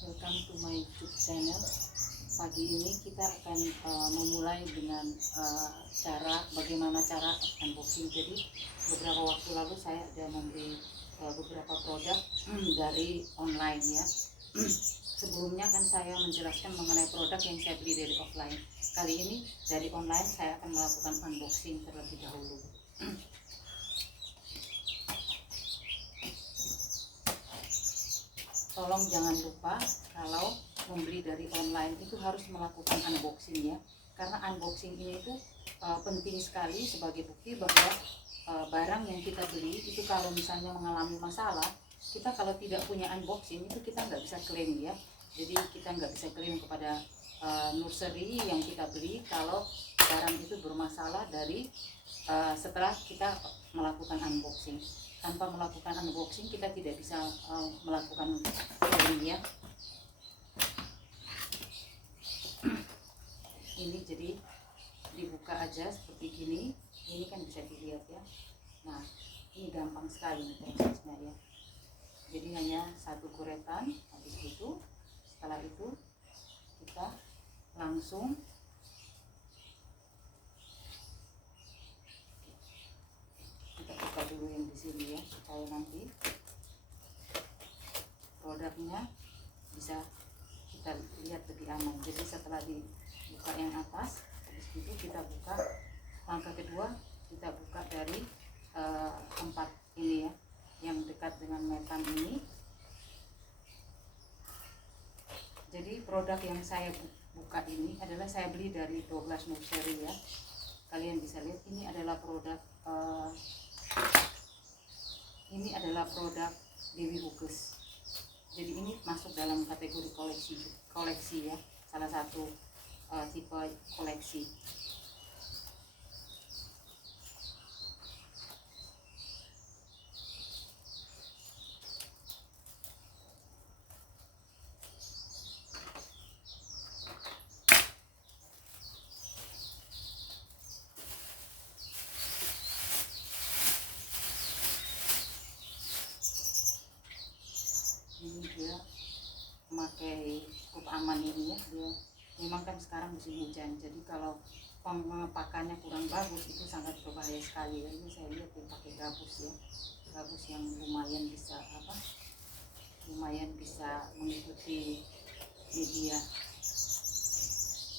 Welcome to my YouTube channel. Pagi ini kita akan memulai dengan bagaimana cara unboxing. Jadi beberapa waktu lalu saya ada memberi beberapa produk dari online ya. Sebelumnya kan saya menjelaskan mengenai produk yang saya beli dari offline. Kali ini dari online saya akan melakukan unboxing terlebih dahulu. Tolong jangan lupa kalau membeli dari online itu harus melakukan unboxing ya, karena unboxing ini itu penting sekali sebagai bukti bahwa barang yang kita beli itu kalau misalnya mengalami masalah, kita kalau tidak punya unboxing itu kita nggak bisa klaim ya. Jadi kita nggak bisa klaim kepada nursery yang kita beli kalau barang itu bermasalah dari setelah kita melakukan unboxing. Tanpa melakukan unboxing kita tidak bisa melakukan klaim ya. Ini jadi dibuka aja seperti gini. Ini kan bisa dilihat ya. Nah, ini gampang sekali prosesnya ya. Jadi hanya satu goretan. Habis itu, setelah itu kita langsung buka dulu yang di sini ya, supaya nanti produknya bisa kita lihat lebih aman. Jadi setelah dibuka yang atas, habis itu kita buka langkah kedua, kita buka dari tempat ini ya, yang dekat dengan metan ini. Jadi produk yang saya buka ini adalah saya beli dari Douglas Nursery ya. Kalian bisa lihat ini adalah produk Dewi Huges. Jadi ini masuk dalam kategori koleksi ya, salah satu tipe koleksi. Ini dia memakai cukup aman ini ya, dia memang kan sekarang musim hujan, jadi kalau pengepakannya kurang bagus itu sangat berbahaya sekali ya. Ini saya lihat dia pakai gabus ya, gabus yang lumayan bisa mengikuti media.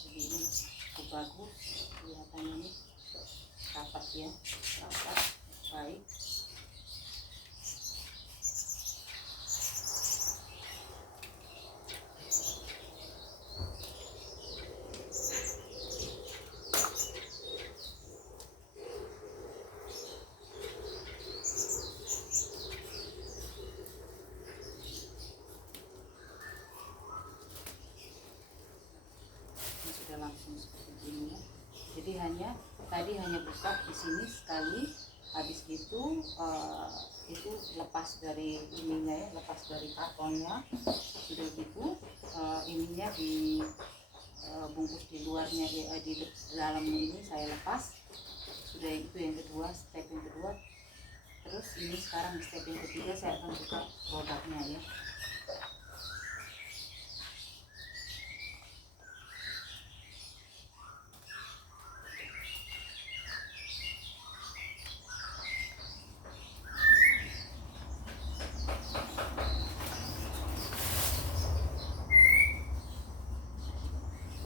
Jadi ini cukup bagus, kelihatannya ini rapat ya, rapat baik. Sudah langsung seperti ini ya. Jadi tadi hanya buka di sini sekali, habis itu lepas dari ininya ya, lepas dari kartonnya. Sudah gitu ininya dibungkus di luarnya ya, di dalamnya ini saya lepas. Sudah itu yang kedua, step yang kedua. Terus ini sekarang step yang ketiga saya akan buka produknya ya.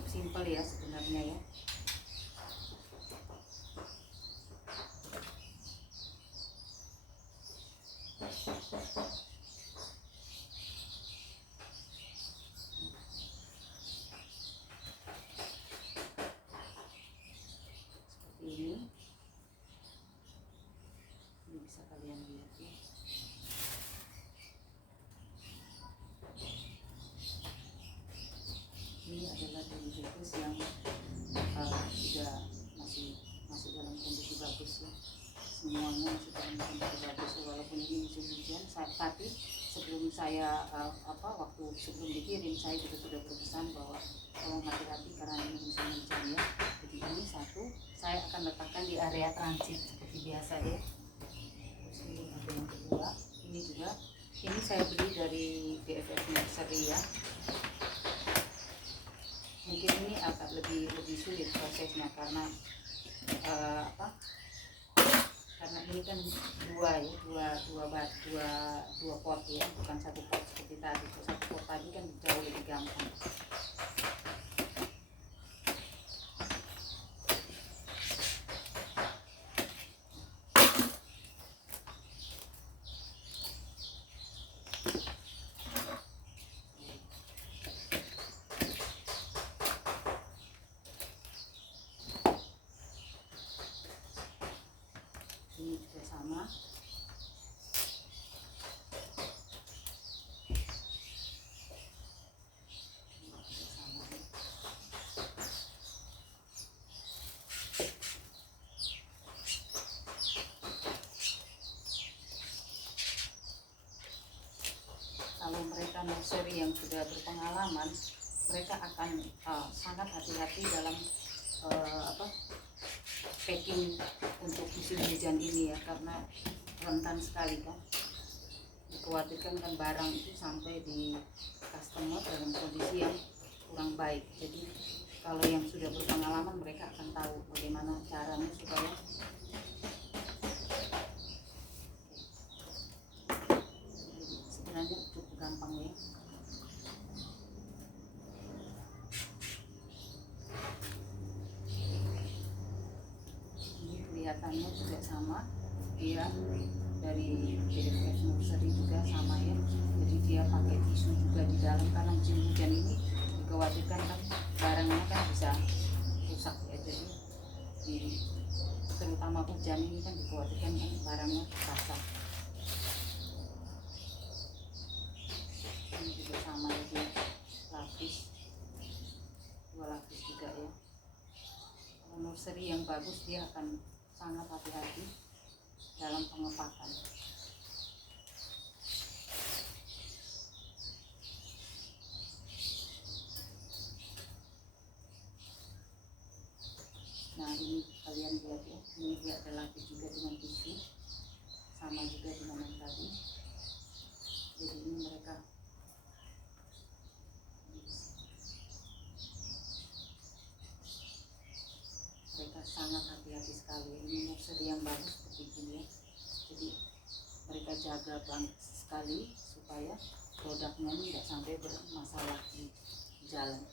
Simpel ya sebenarnya ya. Seperti ini bisa kalian lihat ya. Ini adalah Dewi Huges yang sudah masih dalam kondisi bagus ya. Semuanya masih dalam kondisi bagus walaupun ini musim hujan. Tapi sebelum saya sebelum dikirim saya juga sudah berpesan bahwa tolong hati-hati karena ini musim hujan ya. Jadi ini satu saya akan letakkan di area transit seperti biasa ya. Terus ini ada yang kedua, ini saya beli dari DFF Nursery ya. sulit prosesnya karena apa, karena ini kan dua ya, dua pot ya, bukan satu pot seperti tadi. Satu pot tadi kan jauh lebih gampang. Ini juga sama. Kalau mereka nursery yang sudah berpengalaman, mereka akan sangat hati-hati dalam packing untuk musim hujan ini ya, karena rentan sekali kan. Dikhawatirkan kan barang itu sampai di customer dalam kondisi yang kurang baik. Jadi kalau yang sudah berpengalaman, mereka akan tahu bagaimana caranya supaya sebenarnya cukup gampang ya. Ini kelihatannya juga sama, dia dari JFS Nursery juga sama ya. Jadi dia pakai tisu juga di dalam karena musim hujan ini dikhawatirkan kan barangnya kan bisa rusak ya. Jadi terutama hujan ini kan dikhawatirkan kan barangnya basah. Ini juga sama ya, dia lapis, 2 lapis juga ya. Kalau nursery yang bagus dia akan sangat hati-hati dalam pengepakan. Nah ini kalian lihat ya, ini dia ada lapis juga dengan tisu, sama juga dengan yang tadi. Jadi ini mereka sangat hati-hati sekali. Ini nursery yang bagus seperti ini ya. Jadi mereka jaga banget sekali supaya produknya ini tidak sampai bermasalah di jalan.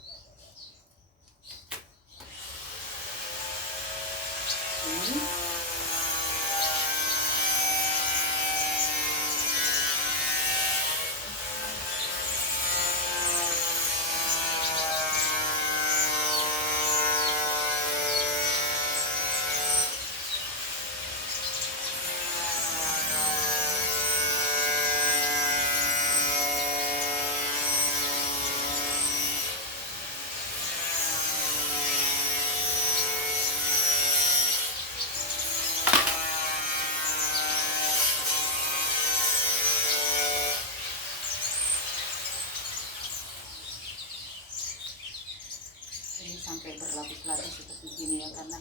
Ini sampai berlapis-lapis seperti ini ya, karena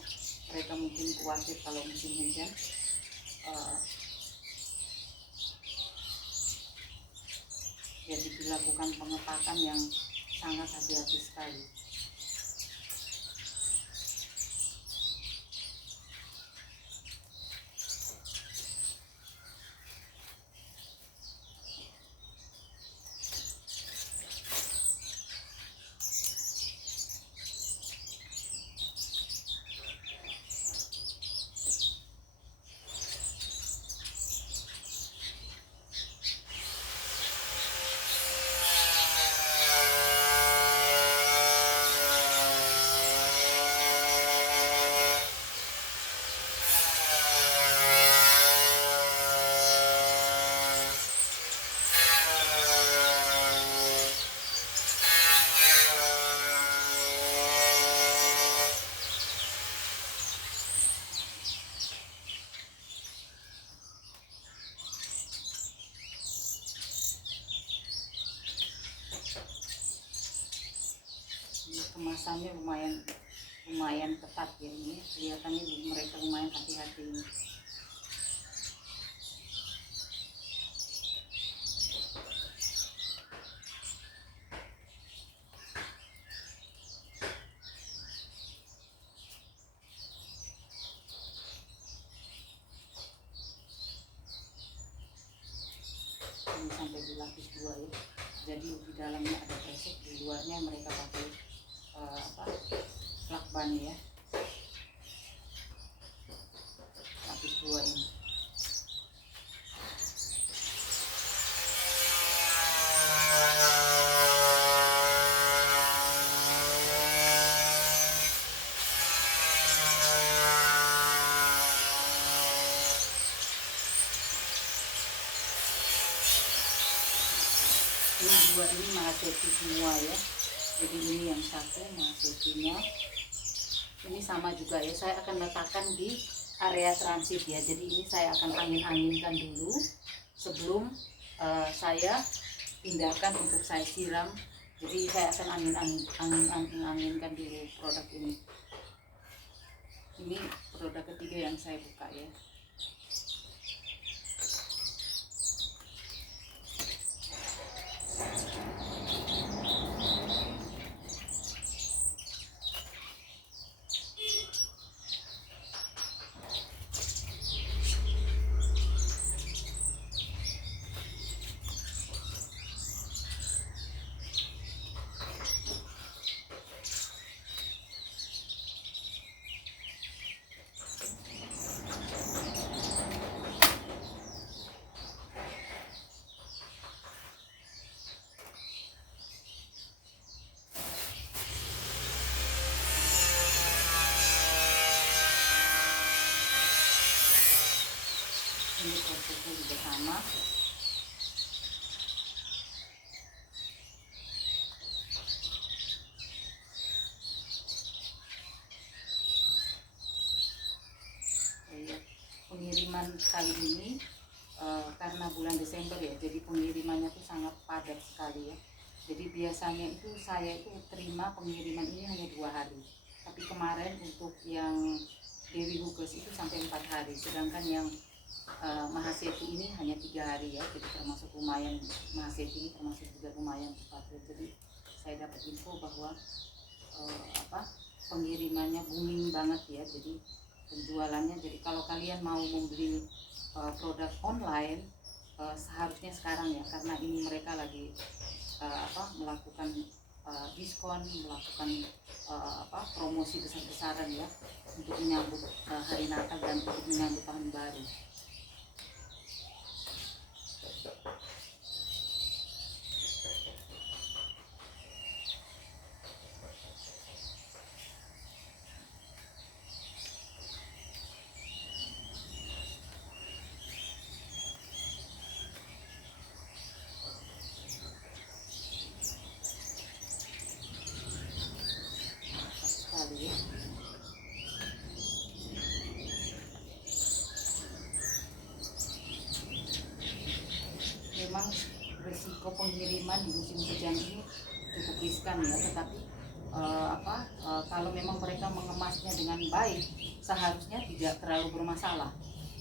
mereka mungkin khawatir kalau musim hujan jadi dilakukan pengepakan yang sangat hati-hati sekali. Kemasannya lumayan ketat ya, ini kelihatannya mereka lumayan hati-hati ini. jadi di dalamnya ada kresek, di luarnya mereka pakai lakban ya, lapis 2 ini. Ini 2 ini mahaseti semua ya, jadi ini yang satu mahasetinya, ini sama juga ya. Saya akan letakkan di area transit ya, jadi ini saya akan angin-anginkan dulu sebelum saya pindahkan untuk saya siram. Jadi saya akan angin-anginkan dulu produk ini. Ini produk ketiga yang saya buka ya. Ini prosesnya juga sama. Pengiriman kali ini karena bulan Desember ya, jadi pengirimannya tuh sangat padat sekali ya. Jadi biasanya itu saya itu terima pengiriman ini hanya 2 hari, tapi kemarin untuk yang Dewi Huges itu sampai 4 hari, sedangkan yang Mahaseti ini hanya 3 hari ya, jadi termasuk lumayan. Mahaseti ini termasuk juga lumayan cepat ya. Jadi saya dapat info bahwa pengirimannya booming banget ya, jadi penjualannya. Jadi kalau kalian mau membeli produk online seharusnya sekarang ya, karena ini mereka lagi melakukan diskon, melakukan promosi besar-besaran ya, untuk menyambut hari Natal dan untuk menyambut tahun baru. Memang risiko pengiriman di musim hujan ini cukup riskan ya, tetapi kalau memang mereka mengemasnya dengan baik seharusnya tidak terlalu bermasalah.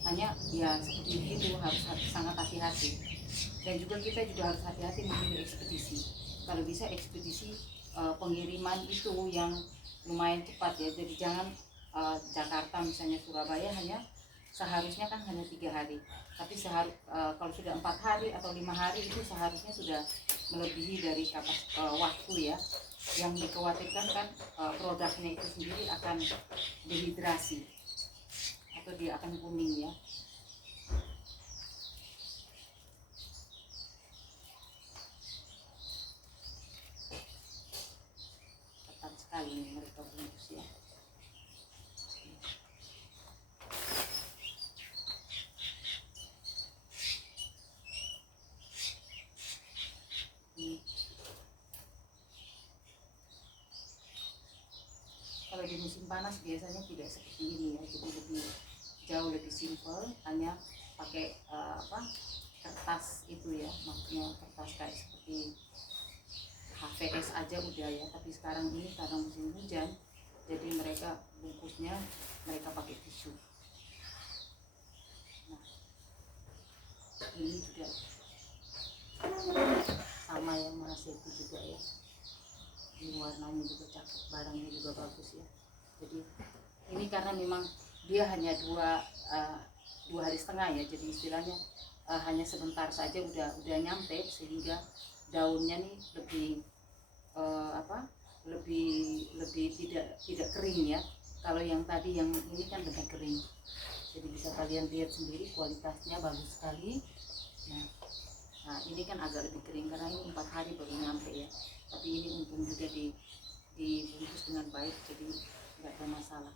Hanya ya seperti itu, harus sangat hati-hati. Dan juga kita juga harus hati-hati memilih ekspedisi. Kalau bisa ekspedisi pengiriman itu yang lumayan cepat ya, jadi jangan Jakarta misalnya Surabaya seharusnya kan hanya 3 hari, tapi kalau sudah 4 hari atau 5 hari itu seharusnya sudah melebihi dari waktu ya. Yang dikhawatirkan kan produknya itu sendiri akan dehidrasi atau dia akan kuning ya. Ketat sekali nih mereka bungkus ya. Kalau di musim panas biasanya tidak seperti ini ya, jadi jauh lebih simpel, hanya pakai kertas itu ya, maksudnya kertas kayak seperti HVS aja udah ya. Tapi sekarang ini karena musim hujan, jadi mereka bungkusnya mereka pakai tisu. Nah, ini juga sama yang Mahaseti juga ya, ini warnanya juga cakep, barangnya juga bagus ya. Jadi ini karena memang dia hanya 2 hari setengah ya, jadi istilahnya hanya sebentar saja udah nyampe, sehingga daunnya nih lebih lebih tidak kering ya. Kalau yang tadi yang ini kan lebih kering, jadi bisa kalian lihat sendiri kualitasnya bagus sekali. Nah ini kan agak lebih kering karena ini 4 hari baru nyampe ya, tapi ini untung juga dibungkus dengan baik, jadi nggak ada masalah.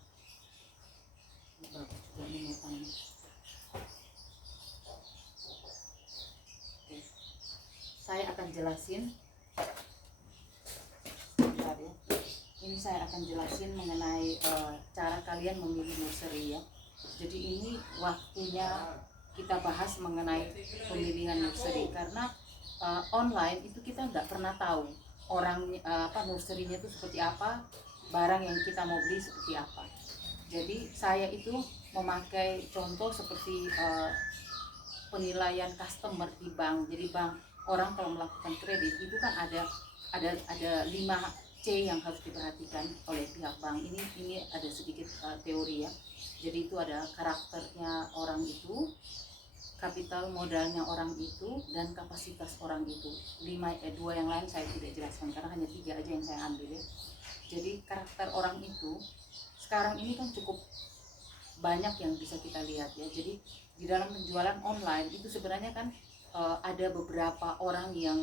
Ini bagus juga nih metangnya. Oke, saya akan jelasin. Bentar ya. Ini saya akan jelasin mengenai cara kalian memilih nursery ya. Jadi ini waktunya kita bahas mengenai pemilihan nursery, karena online itu kita nggak pernah tahu orang nurserynya itu seperti apa, barang yang kita mau beli seperti apa. Jadi saya itu memakai contoh seperti penilaian customer di bank. Jadi bank, orang kalau melakukan kredit itu kan ada 5C yang harus diperhatikan oleh pihak bank. Ini ada sedikit teori ya. Jadi itu ada karakternya orang itu, kapital modalnya orang itu, dan kapasitas orang itu. 2 yang lain saya tidak jelaskan karena hanya 3 aja yang saya ambil ya. Jadi karakter orang itu sekarang ini kan cukup banyak yang bisa kita lihat ya. Jadi di dalam penjualan online itu sebenarnya kan ada beberapa orang yang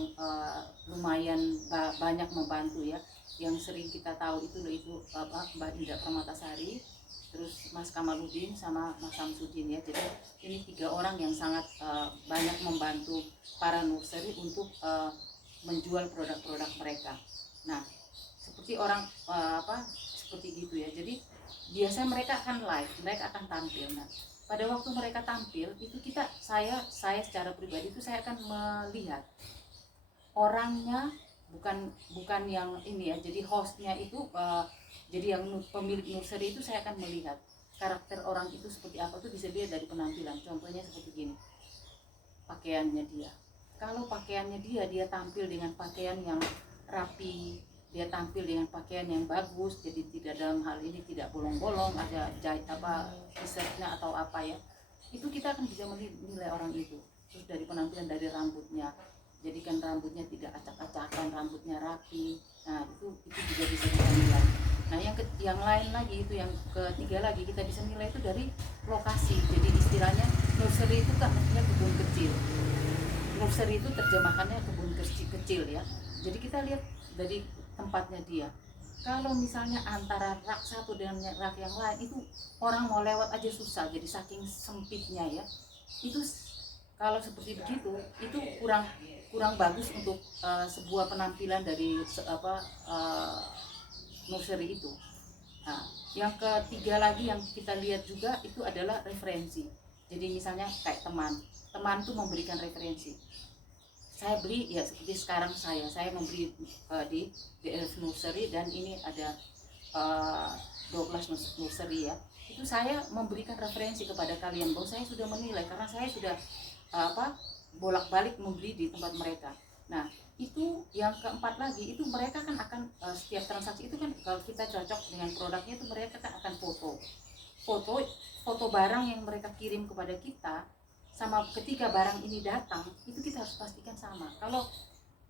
lumayan banyak membantu ya. Yang sering kita tahu itu Mbak Indah Permatasari, terus Mas Kamaludin sama Mas Samsudin ya. Jadi ini 3 orang yang sangat banyak membantu para nursery untuk menjual produk-produk mereka. Nah seperti orang seperti gitu ya. Jadi biasanya mereka akan live, mereka akan tampil. Nah pada waktu mereka tampil itu saya secara pribadi itu saya akan melihat orangnya, bukan yang ini ya. Jadi hostnya itu jadi yang pemilik nursery itu saya akan melihat karakter orang itu seperti apa, tuh bisa dilihat dari penampilan. Contohnya seperti gini, pakaiannya dia. Kalau pakaiannya dia tampil dengan pakaian yang rapi, dia tampil dengan pakaian yang bagus, jadi tidak, dalam hal ini tidak bolong-bolong, ada jahit t-shirtnya atau apa ya, itu kita akan bisa menilai orang itu. Terus dari penampilan, dari rambutnya, jadikan rambutnya tidak acak-acakan, rambutnya rapi. Nah itu juga bisa kita nilai. Nah yang lain lagi, itu yang ketiga lagi, kita bisa nilai itu dari lokasi. Jadi istilahnya nursery itu kan artinya kebun kecil. Nursery itu terjemahannya kebun kecil ya. Jadi kita lihat dari tempatnya dia. Kalau misalnya antara rak satu dengan rak yang lain itu orang mau lewat aja susah, jadi saking sempitnya ya. Itu kalau seperti begitu itu kurang bagus untuk sebuah penampilan dari nursery itu. Nah, yang ketiga lagi yang kita lihat juga itu adalah referensi. Jadi misalnya kayak teman tuh memberikan referensi. Saya beli ya seperti sekarang saya membeli di DF Nursery, dan ini ada 12 nursery ya. Itu saya memberikan referensi kepada kalian bahwa saya sudah menilai karena saya sudah bolak-balik membeli di tempat mereka. Nah itu yang keempat lagi, itu mereka kan akan setiap transaksi itu kan kalau kita cocok dengan produknya itu mereka kan akan foto barang yang mereka kirim kepada kita, sama ketika barang ini datang itu kita harus pastikan sama. Kalau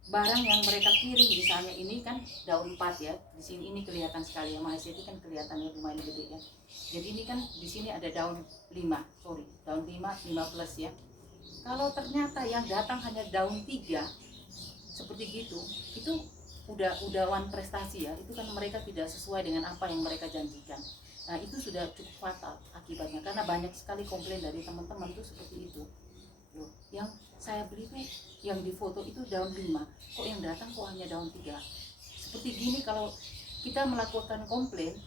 barang yang mereka kirim misalnya ini kan daun 4 ya, di sini ini kelihatan sekali ya, Malaysia itu kan kelihatannya lumayan gede ya. Jadi ini kan di sini ada daun 5 plus ya. Kalau ternyata yang datang hanya daun 3 seperti gitu, itu udah one prestasi ya. Itu kan mereka tidak sesuai dengan apa yang mereka janjikan. Nah itu sudah cukup fatal akibatnya, karena banyak sekali komplain dari teman-teman tuh seperti itu. Loh, yang saya beli tuh yang di foto itu daun 5, kok yang datang kok hanya daun 3. Seperti gini kalau kita melakukan komplain,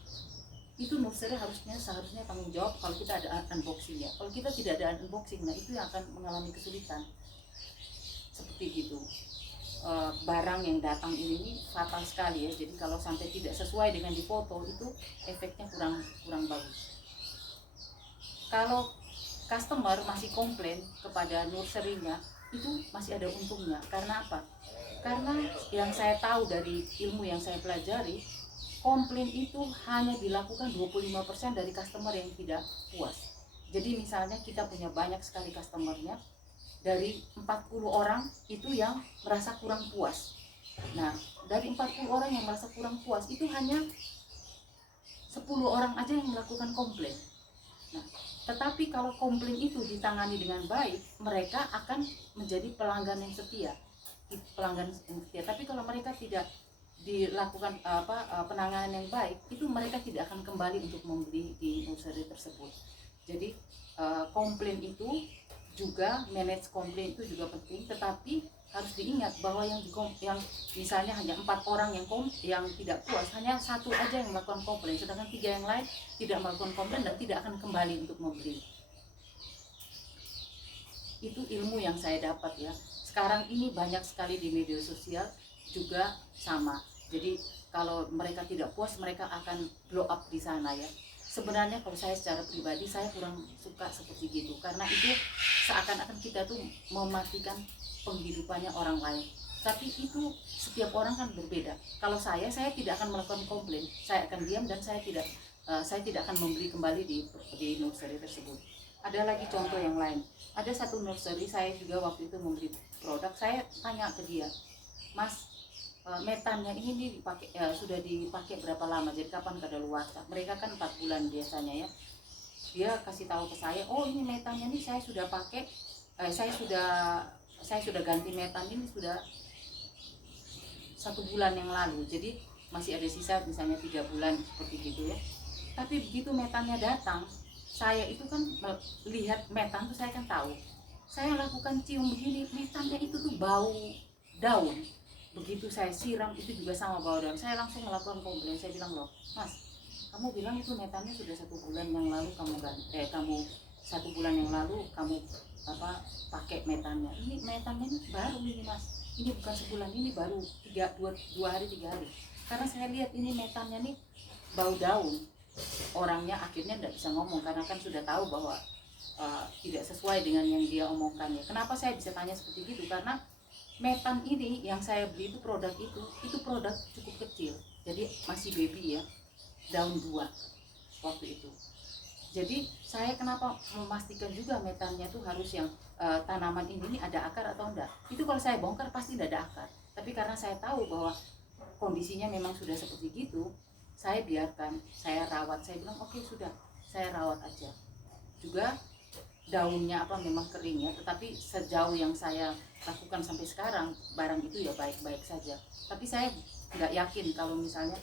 itu nursery seharusnya tanggung jawab kalau kita ada unboxing ya. Kalau kita tidak ada unboxing, nah itu yang akan mengalami kesulitan. Seperti gitu. Barang yang datang ini fatal sekali ya. Jadi kalau sampai tidak sesuai dengan di foto itu efeknya kurang bagus. Kalau customer masih komplain kepada nurserynya itu masih ada untungnya. Karena apa? Karena yang saya tahu dari ilmu yang saya pelajari, komplain itu hanya dilakukan 25% dari customer yang tidak puas. Jadi misalnya kita punya banyak sekali customernya, dari 40 orang itu yang merasa kurang puas. Nah, dari 40 orang yang merasa kurang puas itu hanya 10 orang aja yang melakukan komplain. Nah, tetapi kalau komplain itu ditangani dengan baik, mereka akan menjadi pelanggan yang setia. Tapi kalau mereka tidak dilakukan penanganan yang baik, itu mereka tidak akan kembali untuk membeli di nursery tersebut. Jadi komplain itu juga, manage komplain itu juga penting, tetapi harus diingat bahwa yang misalnya hanya 4 orang yang tidak puas, hanya 1 aja yang melakukan komplain, sedangkan 3 yang lain tidak melakukan komplain dan tidak akan kembali untuk membeli. Itu ilmu yang saya dapat ya. Sekarang ini banyak sekali di media sosial juga sama. Jadi kalau mereka tidak puas, mereka akan blow up di sana ya. Sebenarnya kalau saya secara pribadi, saya kurang suka seperti gitu, karena itu seakan-akan kita tuh mematikan penghidupannya orang lain. Tapi itu setiap orang kan berbeda. Kalau saya tidak akan melakukan komplain, saya akan diam dan saya tidak akan membeli kembali di nursery tersebut. Ada lagi contoh yang lain. Ada satu nursery, saya juga waktu itu membeli produk, saya tanya ke dia, Mas, metannya ini sudah dipakai berapa lama, jadi kapan kadaluarsa? Mereka kan 4 bulan biasanya ya. Dia kasih tahu ke saya, oh ini metannya ini saya sudah pakai, saya sudah ganti metan ini sudah 1 bulan yang lalu, jadi masih ada sisa misalnya 3 bulan seperti gitu ya. Tapi begitu metannya datang, saya itu kan melihat metan tuh, saya kan tahu, saya lakukan cium begini, metannya itu tuh bau daun. Begitu saya siram itu juga sama bau daun. Saya langsung melakukan komplain. Saya bilang, loh Mas, kamu bilang itu metannya sudah 1 bulan yang lalu kamu 1 bulan yang lalu kamu pakai metannya. Ini metannya ini baru ini Mas. Ini bukan sebulan, ini baru 2 hari 3 hari. Karena saya lihat ini metannya nih bau daun. Orangnya akhirnya tidak bisa ngomong karena kan sudah tahu bahwa tidak sesuai dengan yang dia omongkan ya. Kenapa saya bisa tanya seperti gitu? Karena metan ini yang saya beli itu produk cukup kecil, jadi masih baby ya, daun 2 waktu itu. Jadi saya kenapa memastikan juga metannya tuh harus yang tanaman ini ada akar atau enggak. Itu kalau saya bongkar pasti tidak ada akar, tapi karena saya tahu bahwa kondisinya memang sudah seperti gitu, saya biarkan, saya rawat. Saya bilang oke, sudah, saya rawat aja. Juga daunnya memang kering ya, tetapi sejauh yang saya lakukan sampai sekarang, barang itu ya baik-baik saja. Tapi saya nggak yakin kalau misalnya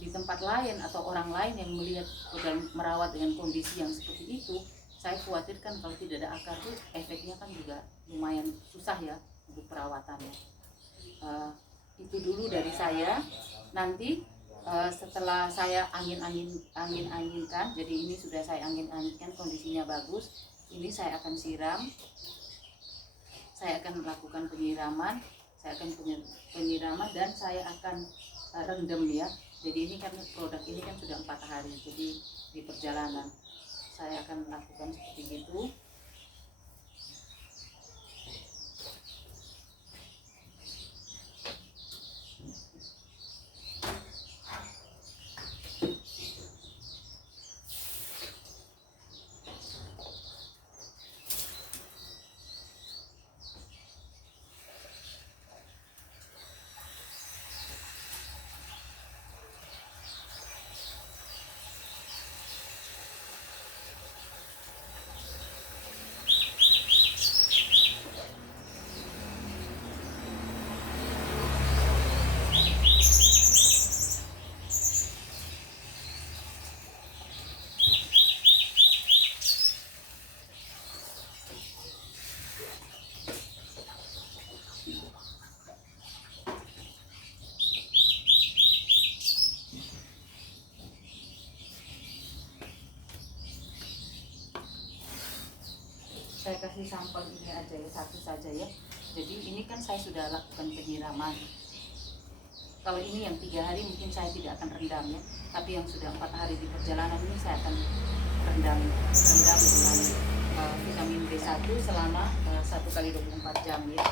di tempat lain atau orang lain yang melihat dan merawat dengan kondisi yang seperti itu, saya khawatirkan kalau tidak ada akar tuh efeknya kan juga lumayan susah ya untuk perawatannya. Itu dulu dari saya. Nanti setelah saya angin-anginkan, jadi ini sudah saya angin-anginkan, kondisinya bagus. Ini saya akan siram, saya akan melakukan penyiraman, dan saya akan rendam ya. Jadi ini kan produk ini kan sudah 4 hari, jadi di perjalanan saya akan melakukan seperti itu. Saya kasih sampel ini aja ya, 1 saja ya. Jadi ini kan saya sudah lakukan penyiraman. Kalau ini yang 3 hari mungkin saya tidak akan rendam ya, tapi yang sudah 4 hari di perjalanan ini saya akan rendam dengan vitamin B1 selama 1 kali 24 jam ya.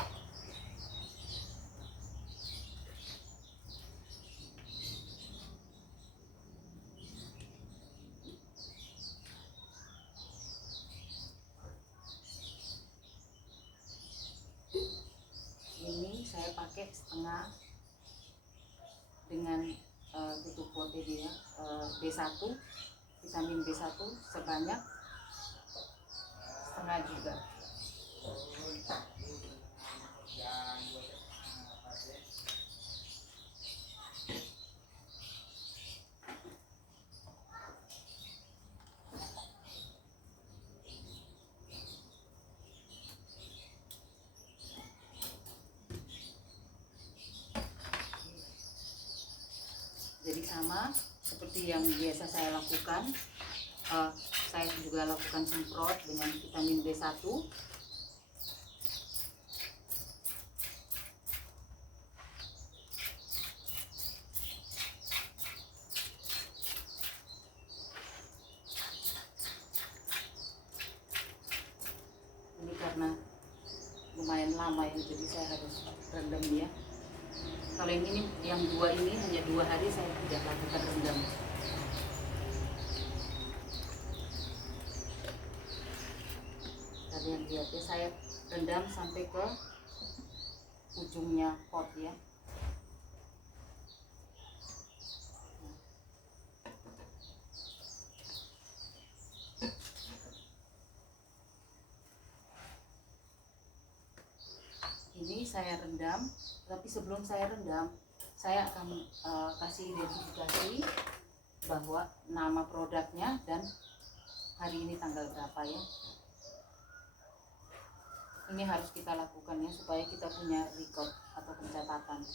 pakai setengah dengan tutup bote dia B1, vitamin B1 sebanyak setengah juga. Jadi sama seperti yang biasa saya lakukan, saya juga lakukan semprot dengan vitamin B1. Ini karena lumayan lama ya, jadi saya harus rendam ya. Kalau yang ini, yang dua ini hanya 2 hari saya tidak lakukan rendam. Kalian lihat ya, saya rendam sampai ke ujungnya pot ya. Ini saya rendam, tapi sebelum saya rendam, saya akan kasih identifikasi bahwa nama produknya dan hari ini tanggal berapa ya. Ini harus kita lakukan ya, supaya kita punya record atau pencatatan.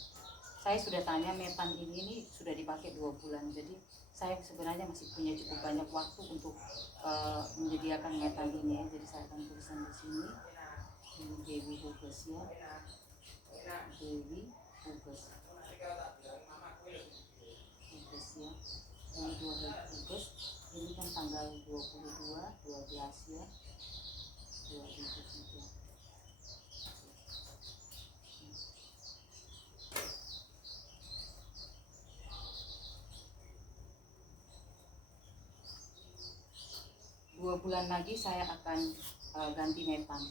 Saya sudah tanya, metan ini sudah dipakai 2 bulan, jadi saya sebenarnya masih punya cukup banyak waktu untuk menyediakan metan ini ya. Jadi saya akan tulisan di sini, ini Dewi Huges ya, Dewi Huges ya, ini 2 Huges, ini kan tanggal 22 12 ya, 2003. Dua bulan lagi saya akan ganti metan.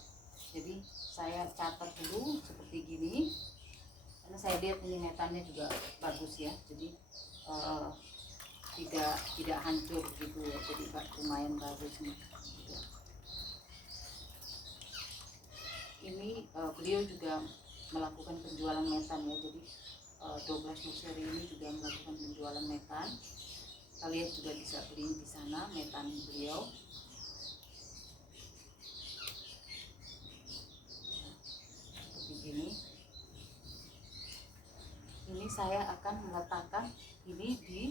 Jadi saya catat dulu seperti gini, karena saya lihat ini metannya juga bagus ya, jadi tidak hancur gitu ya, jadi lumayan bagus nih. Ini beliau juga melakukan penjualan metan ya, jadi Douglas Nursery ini juga melakukan penjualan metan. Kalian juga bisa beli di sana metan beliau. Ini saya akan meletakkan ini di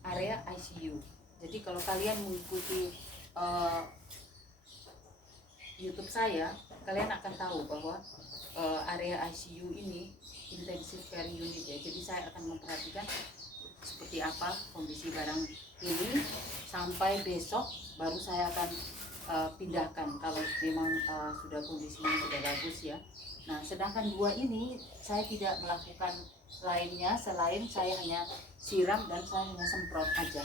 area ICU. Jadi kalau kalian mengikuti YouTube saya, kalian akan tahu bahwa area ICU ini intensive care unit ya. Jadi saya akan memperhatikan seperti apa kondisi barang ini sampai besok baru saya akan pindahkan kalau memang sudah kondisinya sudah bagus ya. Nah, sedangkan 2 ini saya tidak melakukan lainnya selain saya hanya siram dan saya hanya semprot aja.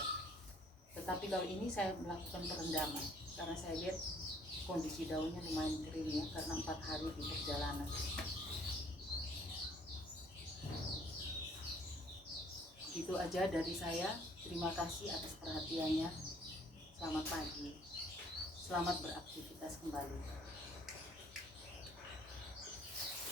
Tetapi kalau ini saya melakukan perendaman karena saya lihat kondisi daunnya lumayan kering ya, karena 4 hari di perjalanan. Itu aja dari saya. Terima kasih atas perhatiannya. Selamat pagi. Selamat beraktivitas kembali.